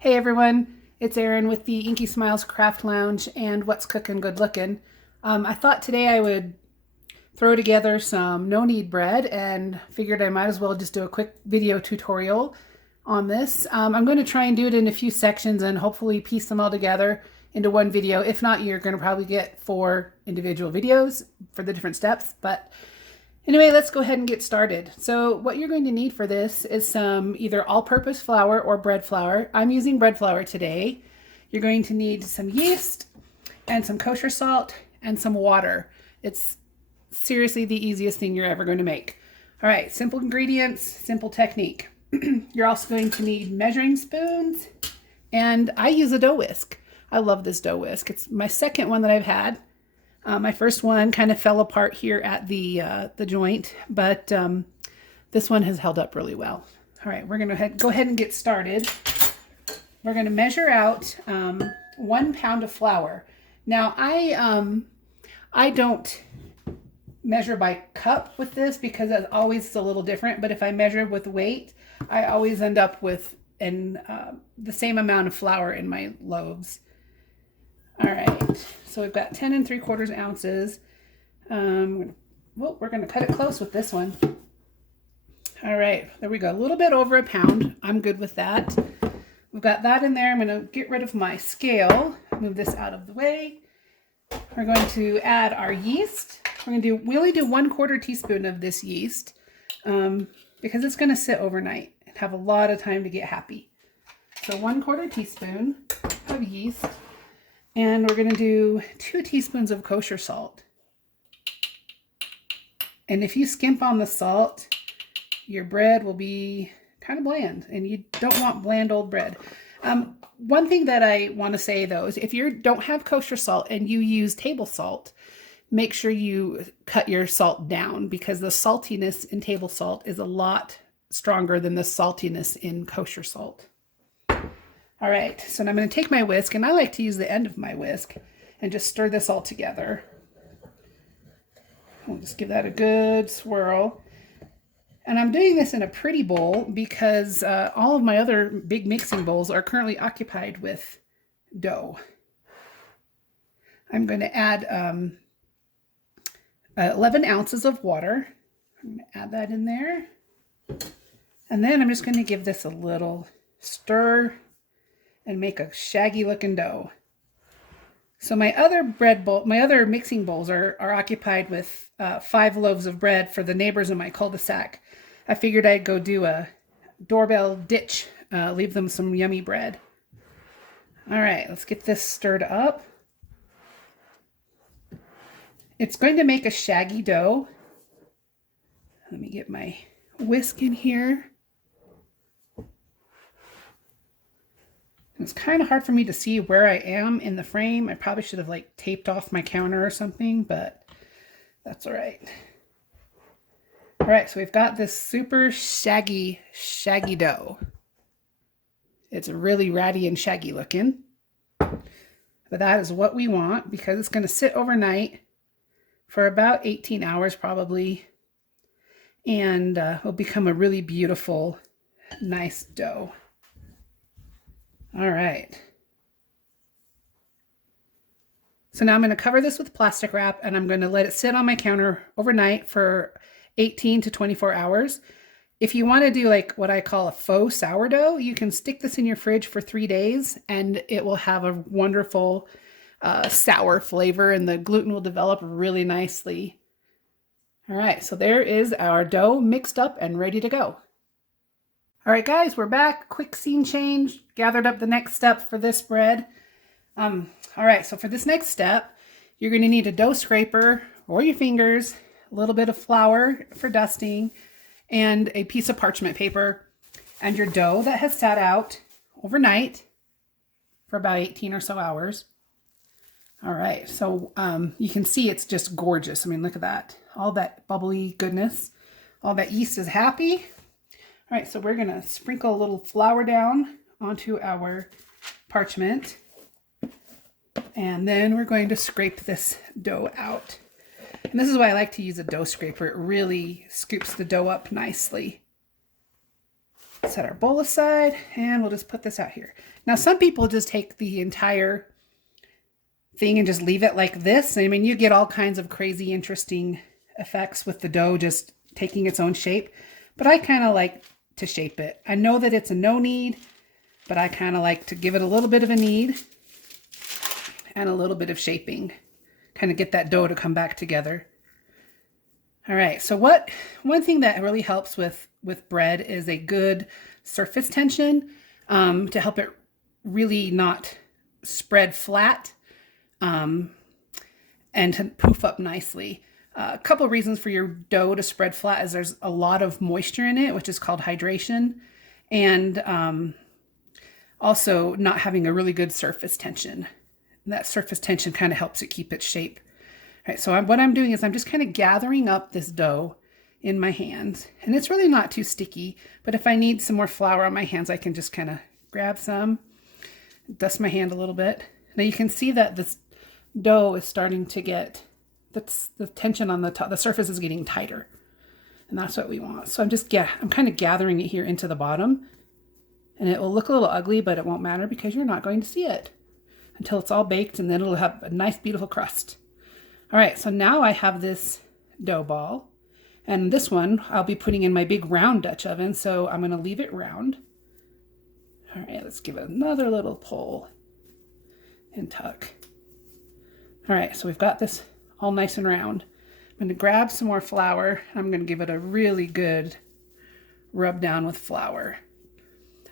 Hey everyone, it's Erin with the Inky Smiles Craft Lounge and What's Cooking Good Looking. I thought today I would throw together some no-knead bread and figured I might as well just do a quick video tutorial on this. I'm going to try and do it in a few sections and hopefully piece them all together into one video. If not, you're going to probably get 4 individual videos for the different steps, but anyway, let's go ahead and get started. So what you're going to need for this is some either all-purpose flour or bread flour. I'm using bread flour today. You're going to need some yeast and some kosher salt and some water. It's seriously the easiest thing you're ever going to make. All right, simple ingredients, simple technique. You're also going to need measuring spoons, and I use a dough whisk. I love this dough whisk. It's my second one that I've had. My first one kind of fell apart here at the joint, but this one has held up really well. All right, we're going to go ahead and get started. We're going to measure out 1 pound of flour. Now, I don't measure by cup with this because that's always a little different, but if I measure with weight, I always end up with the same amount of flour in my loaves. All right, so we've got 10 3/4 ounces. We're going to cut it close with this one. All right, there we go. A little bit over 1 pound. I'm good with that. We've got that in there. I'm going to get rid of my scale, move this out of the way. We're going to add our yeast. We only do 1/4 teaspoon of this yeast because it's going to sit overnight and have a lot of time to get happy. So 1/4 teaspoon of yeast. And we're going to do 2 teaspoons of kosher salt. And if you skimp on the salt, your bread will be kind of bland, and you don't want bland old bread. One thing that I want to say though is if you don't have kosher salt and you use table salt, make sure you cut your salt down because the saltiness in table salt is a lot stronger than the saltiness in kosher salt. All right, so now I'm going to take my whisk, and I like to use the end of my whisk and just stir this all together. I'll just give that a good swirl. And I'm doing this in a pretty bowl because all of my other big mixing bowls are currently occupied with dough. I'm going to add 11 ounces of water. I'm going to add that in there. And then I'm just going to give this a little stir and make a shaggy looking dough. So my other mixing bowls are occupied with 5 loaves of bread for the neighbors in my cul-de-sac. I figured I'd go do a doorbell ditch, leave them some yummy bread. All right, let's get this stirred up. It's going to make a shaggy dough. Let me get my whisk in here. It's kind of hard for me to see where I am in the frame. I probably should have taped off my counter or something, but that's all right. All right, so we've got this super shaggy dough. It's really ratty and shaggy looking, but that is what we want because it's going to sit overnight for about 18 hours probably, and will become a really beautiful, nice dough. All right. So now I'm going to cover this with plastic wrap, and I'm going to let it sit on my counter overnight for 18 to 24 hours. If you want to do what I call a faux sourdough, you can stick this in your fridge for 3 days and it will have a wonderful sour flavor, and the gluten will develop really nicely. All right, so there is our dough mixed up and ready to go. All right, guys, we're back. Quick scene change. Gathered up the next step for this bread. All right, so for this next step, you're going to need a dough scraper or your fingers, a little bit of flour for dusting, and a piece of parchment paper, and your dough that has sat out overnight for about 18 or so hours. All right, so you can see it's just gorgeous. I mean, look at that. All that bubbly goodness. All that yeast is happy. All right, so we're going to sprinkle a little flour down onto our parchment, and then we're going to scrape this dough out. And this is why I like to use a dough scraper. It really scoops the dough up nicely. Set our bowl aside, and we'll just put this out here. Now, some people just take the entire thing and just leave it like this. I mean, you get all kinds of crazy, interesting effects with the dough just taking its own shape, but I kind of like to shape it. I know that it's a no knead, but I kind of like to give it a little bit of a knead and a little bit of shaping, kind of get that dough to come back together. All right, so one thing that really helps with bread is a good surface tension to help it really not spread flat and to poof up nicely. A couple of reasons for your dough to spread flat is there's a lot of moisture in it, which is called hydration, and also not having a really good surface tension. And that surface tension kind of helps it keep its shape. All right, so what I'm doing is I'm just kind of gathering up this dough in my hands, and it's really not too sticky, but if I need some more flour on my hands, I can just kind of grab some, dust my hand a little bit. Now you can see that this dough is starting to get, the tension on the top, the surface is getting tighter, and that's what we want. So I'm kind of gathering it here into the bottom, and it will look a little ugly, but it won't matter because you're not going to see it until it's all baked, and then it'll have a nice, beautiful crust. All right, so now I have this dough ball, and this one I'll be putting in my big round Dutch oven, so I'm going to leave it round. All right, let's give it another little pull and tuck. All right, so we've got this all nice and round. I'm going to grab some more flour. I'm going to give it a really good rub down with flour.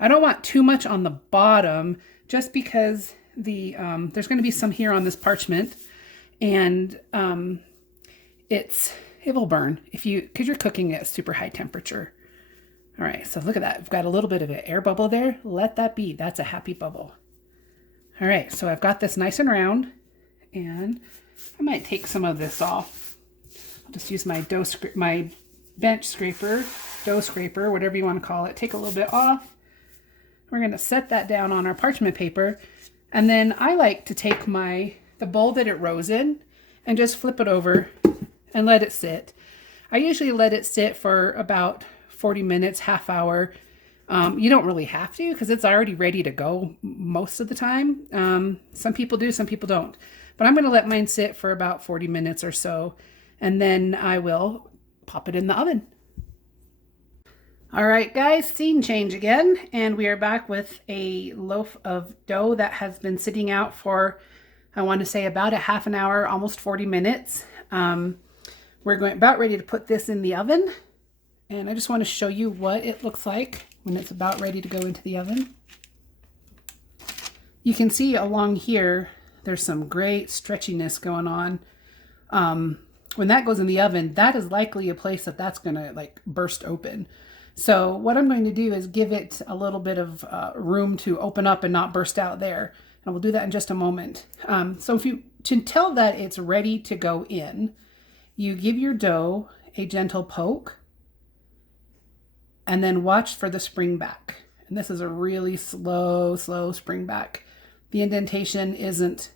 I don't want too much on the bottom just because there's going to be some here on this parchment, and it will burn because you're cooking at super high temperature. All right, so look at that. I've got a little bit of an air bubble there. Let that be. That's a happy bubble. All right, so I've got this nice and round, and I might take some of this off. I'll just use my bench scraper, dough scraper, whatever you want to call it. Take a little bit off. We're going to set that down on our parchment paper, and then I like to take the bowl that it rose in and just flip it over and let it sit. I usually let it sit for about 40 minutes, half hour. You don't really have to because it's already ready to go most of the time. Some people do, some people don't. But I'm going to let mine sit for about 40 minutes or so, and then I will pop it in the oven. All right, guys, scene change again, and we are back with a loaf of dough that has been sitting out for, I want to say, about a half an hour, almost 40 minutes. We're about ready to put this in the oven, and I just want to show you what it looks like when it's about ready to go into the oven. You can see along here, there's some great stretchiness going on. When that goes in the oven, that is likely a place that's going to like burst open. So what I'm going to do is give it a little bit of room to open up and not burst out there. And we'll do that in just a moment. So to tell that it's ready to go in, you give your dough a gentle poke and then watch for the spring back. And this is a really slow spring back. The indentation isn't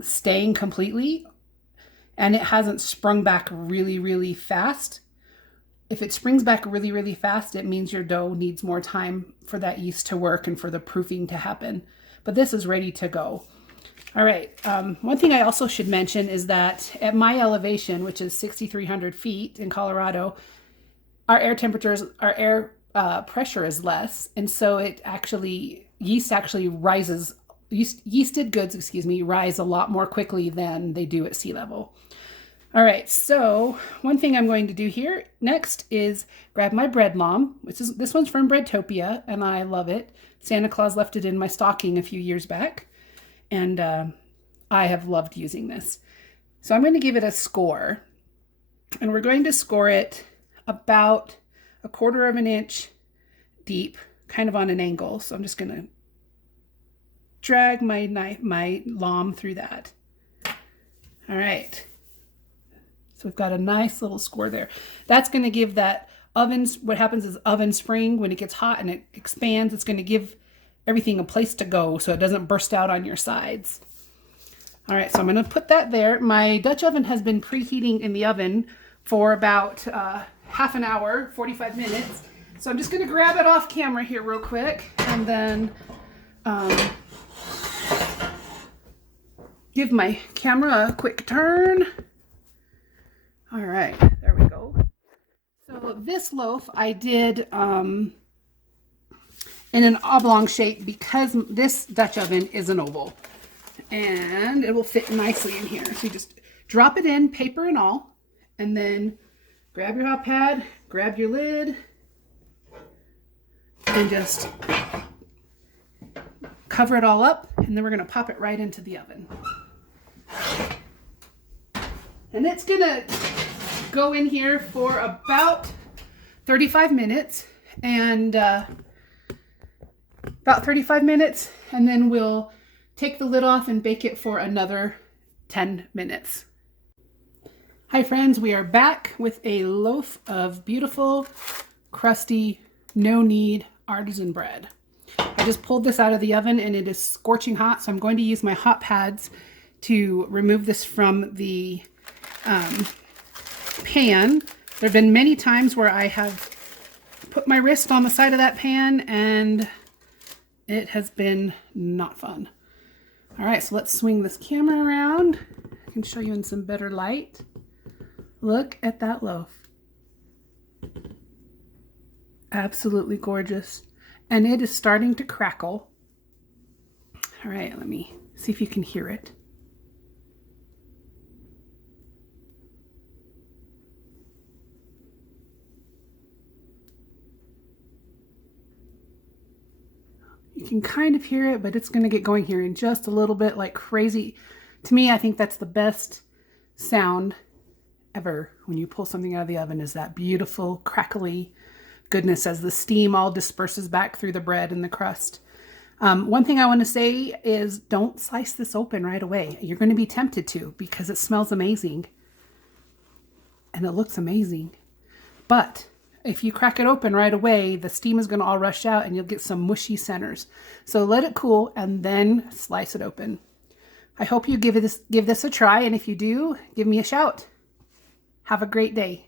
staying completely, and it hasn't sprung back really fast. If it springs back really fast, it means your dough needs more time for that yeast to work and for the proofing to happen. But this is ready to go. All right, one thing I also should mention is that at my elevation, which is 6,300 feet in Colorado, our air pressure is less, and so yeasted goods rise a lot more quickly than they do at sea level. All right, so one thing I'm going to do here next is grab my bread lawn. This one's from Breadtopia, and I love it. Santa Claus left it in my stocking a few years back, and I have loved using this. So I'm going to give it a score, and we're going to score it about 1/4 of an inch deep, kind of on an angle. So I'm just going to drag my lom through that. All right. So we've got a nice little score there. That's going to give that oven, what happens is oven spring, when it gets hot and it expands, it's going to give everything a place to go so it doesn't burst out on your sides. All right, so I'm going to put that there. My Dutch oven has been preheating in the oven for about half an hour, 45 minutes. So I'm just going to grab it off camera here real quick and then give my camera a quick turn. All right, there we go. So this loaf I did in an oblong shape because this Dutch oven is an oval. And it will fit nicely in here. So you just drop it in, paper and all, and then grab your hot pad, grab your lid, and just cover it all up, and then we're gonna pop it right into the oven. And it's gonna go in here for about 35 minutes, and and then we'll take the lid off and bake it for another 10 minutes. Hi friends, we are back with a loaf of beautiful, crusty, no knead artisan bread. I just pulled this out of the oven and it is scorching hot, so I'm going to use my hot pads to remove this from the pan. There have been many times where I have put my wrist on the side of that pan and it has been not fun. All right, so let's swing this camera around. I can show you in some better light. Look at that loaf. Absolutely gorgeous. And it is starting to crackle. All right, let me see if you can hear it. You can kind of hear it, but it's going to get going here in just a little bit like crazy. To me, I think that's the best sound ever when you pull something out of the oven, is that beautiful crackly goodness as the steam all disperses back through the bread and the crust. One thing I want to say is don't slice this open right away. You're going to be tempted to because it smells amazing and it looks amazing. But if you crack it open right away, the steam is going to all rush out and you'll get some mushy centers. So let it cool and then slice it open. I hope you give this a try, and if you do, give me a shout. Have a great day.